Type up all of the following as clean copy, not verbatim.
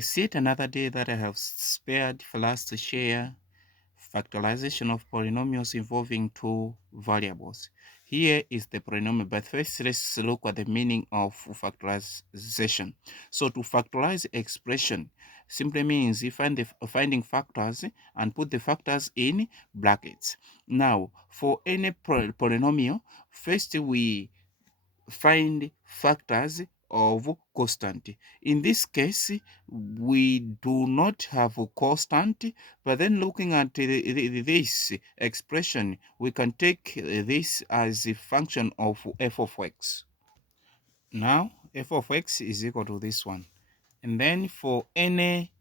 It's yet another day that I have spared for us to share factorization of polynomials involving two variables. Here is the polynomial, but first let's look at the meaning of factorization. So to factorize expression simply means you finding factors and put the factors in brackets. Now, for any polynomial, first we find factors of constant. In this case, we do not have a constant, but then looking at this expression, we can take this as a function of f of x. Now, f of x is equal to this one. And then for any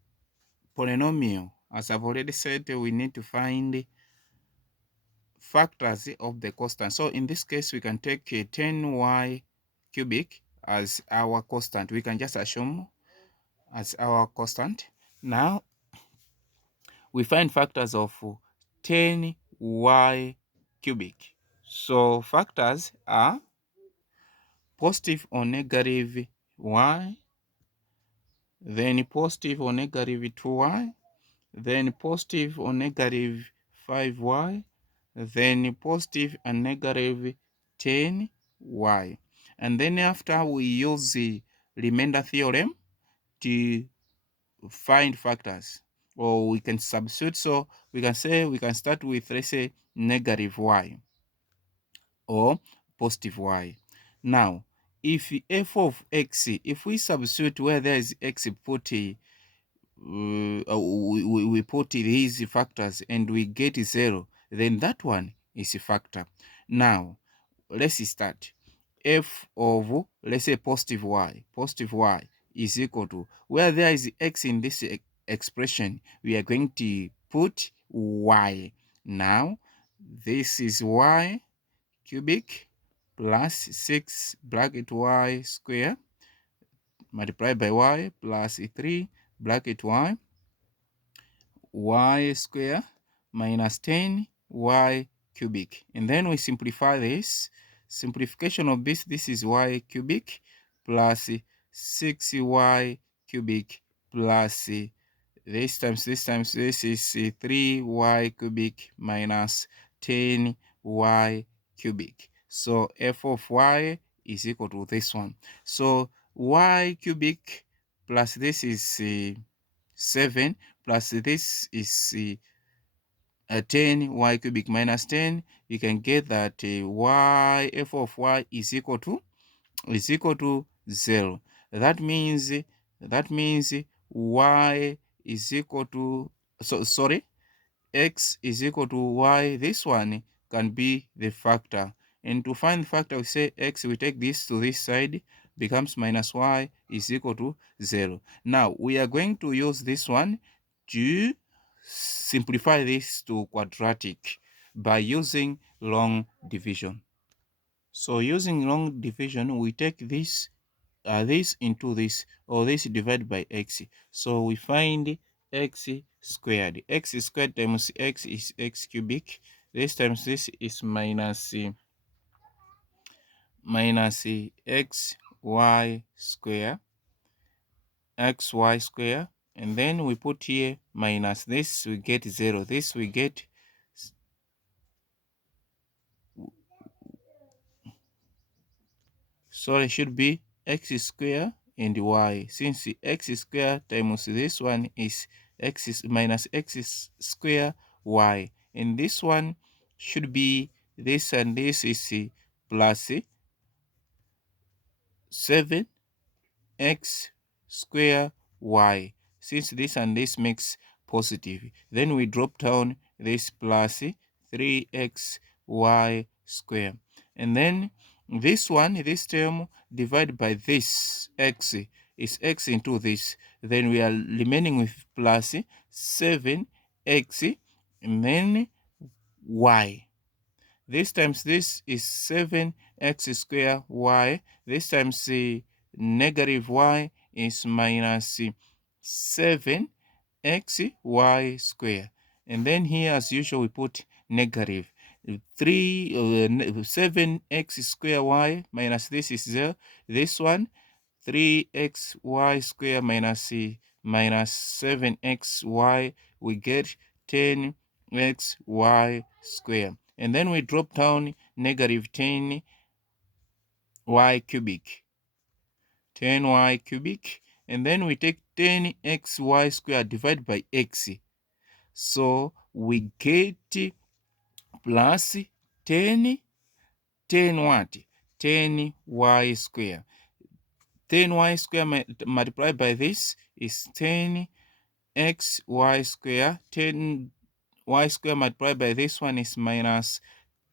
polynomial, as I've already said, we need to find factors of the constant. So in this case, we can take a 10y cubic as our constant. We can just assume as our constant. Now, we find factors of 10y cubic. So factors are positive or negative y, then positive or negative 2y, then positive or negative 5y, then positive and negative 10y. And then after we use the remainder theorem to find factors, or we can substitute. So we can say we can start with, let's say, negative y or positive y. Now, if f of x, if we substitute where there is x, put we put these factors and we get 0, then that one is a factor. Now, let's start. F of, let's say, positive y is equal to, where there is x in this expression, we are going to put y. Now, this is y cubic plus 6 bracket y square multiplied by y plus 3 bracket y square minus 10y cubic. And then we simplify this. Simplification of this is y cubic plus 6y cubic plus this times this is 3y cubic minus 10y cubic. So f of y is equal to this one. So y cubic plus this is 7 plus this is 10 y cubic minus 10. You can get that y f of y is equal to 0. That means y is equal to, x is equal to y. This one can be the factor. And to find the factor, we say x, we take this to this side, becomes minus y is equal to 0. Now, we are going to use this one to simplify this to quadratic by using long division. So using long division, we take this into this, or this divided by x. So we find x squared. X squared times x is x cubic. This times this is minus x y square, xy square, and then we put here minus this, we get 0. This we get, so it should be x square and y. Since x square times this one is x is minus x square y, and this one should be this, and this is plus 7x square y. Since this and this makes positive, then we drop down this plus 3x y square, and then this one, this term divided by this x is x into this, then we are remaining with plus 7x and then y. This times this is 7x square y. This times negative y is minus 7x y square. And then here, as usual, we put negative 7x square y minus this is 0. This one, 3xy square minus minus 7xy, we get 10xy squared. And then we drop down negative 10y cubic. 10y cubic. And then we take 10xy squared divided by x. So we get plus 10 what? 10y squared. 10y squared multiplied by this is 10xy squared. 10y squared multiplied by this one is minus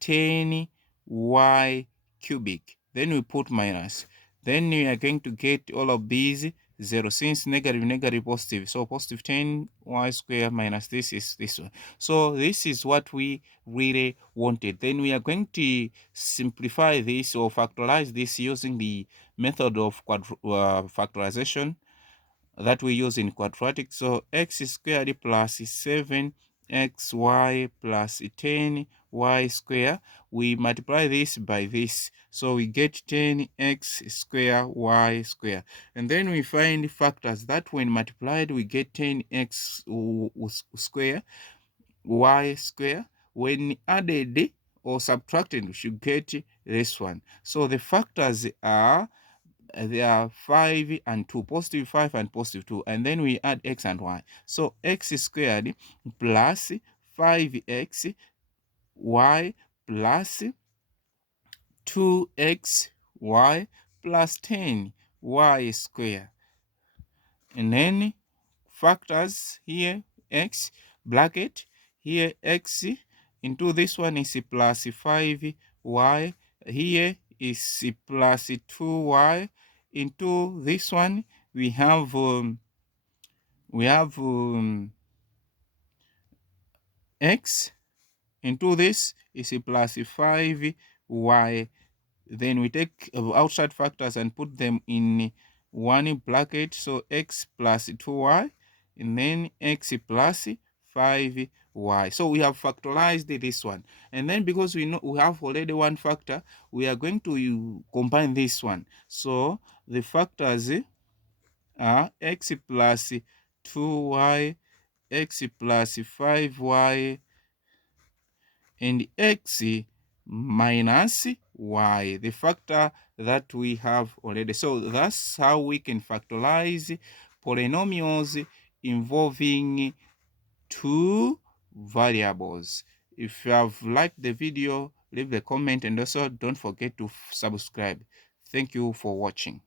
10y cubic. Then we put minus. Then we are going to get all of these 0, since negative, negative, positive. So positive 10y squared minus this is this one. So this is what we really wanted. Then we are going to simplify this or factorize this using the method of factorization that we use in quadratic. So x squared plus 7xy plus 10y squared, we multiply this by this, so we get 10x squared y squared. And then we find factors that when multiplied we get 10x squared y squared. When added or subtracted we should get this one. So the factors are there are 5 and 2, positive 5 and positive 2, and then we add x and y. So x squared plus 5x y plus 2x y plus 10 y squared. And then factors here, x bracket, here x into this one is plus 5y, here is plus 2y, into this one we have x, into this is plus 5y. Then we take outside factors and put them in one bracket, so x plus 2y, and then x plus 5y. So we have factorized this one, and then because we know we have already one factor, we are going to combine this one. So the factors are x plus 2y, x plus 5y, and x minus y, the factor that we have already. So that's how we can factorize polynomials involving two variables. If you have liked the video, leave a comment and also don't forget to subscribe. Thank you for watching.